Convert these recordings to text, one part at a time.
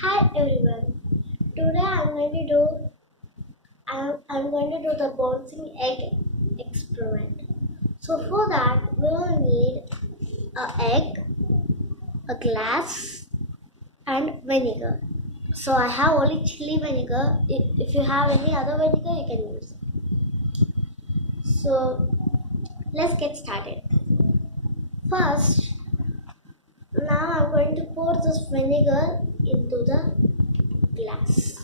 Hi everyone. Today I'm going to do the bouncing egg experiment. So for that we will need a egg, a glass, and vinegar. So I have only chili vinegar. If you have any other vinegar, you can use it. So let's get started. First, now I'm going to pour this vinegar into the glass.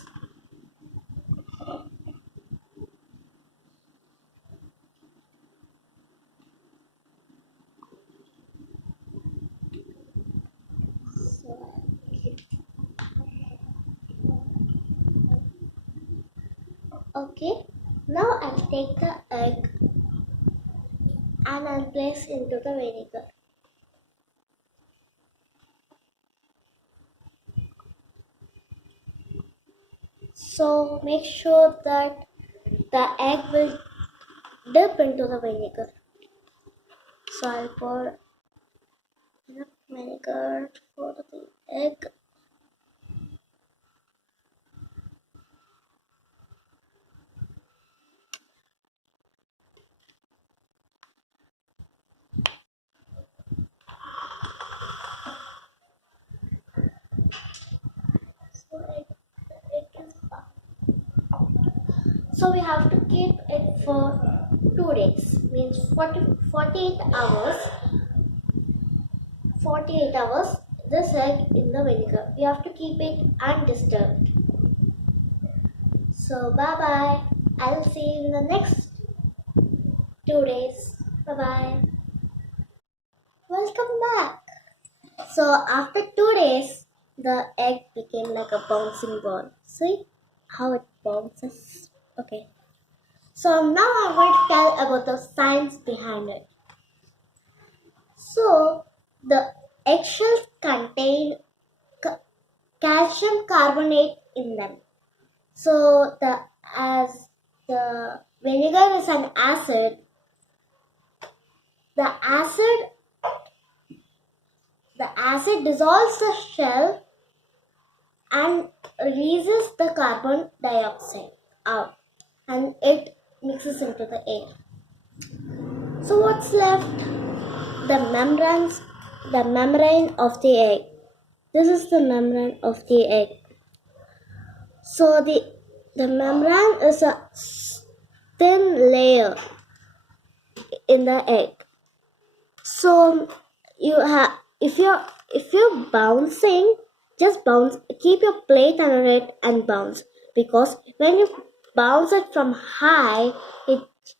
So okay, now I'll take the egg and I'll place into the vinegar. So make sure that the egg will dip into the vinegar. So I'll pour enough vinegar for the egg. So the egg is So we have to keep it for 2 days, means 48 hours. 48 hours this egg in the vinegar. We have to keep it undisturbed. So bye bye. I'll see you in the next 2 days. Bye bye. Welcome back. So after 2 days, the egg became like a bouncing ball. See how it bounces? Okay. So now I'm going to tell about the science behind it. So the eggshells contain calcium carbonate in them. So as the vinegar is an acid, the acid the acid dissolves the shell and releases the carbon dioxide out, and it mixes into the air. So what's left? The membrane of the egg. This is the membrane of the egg. So the membrane is a thin layer in the egg. So if you're bouncing, just bounce, keep your plate under it and bounce, because when you bounce it from high,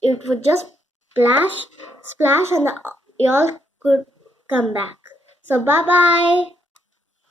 it would just splash and you all could come back. So bye bye.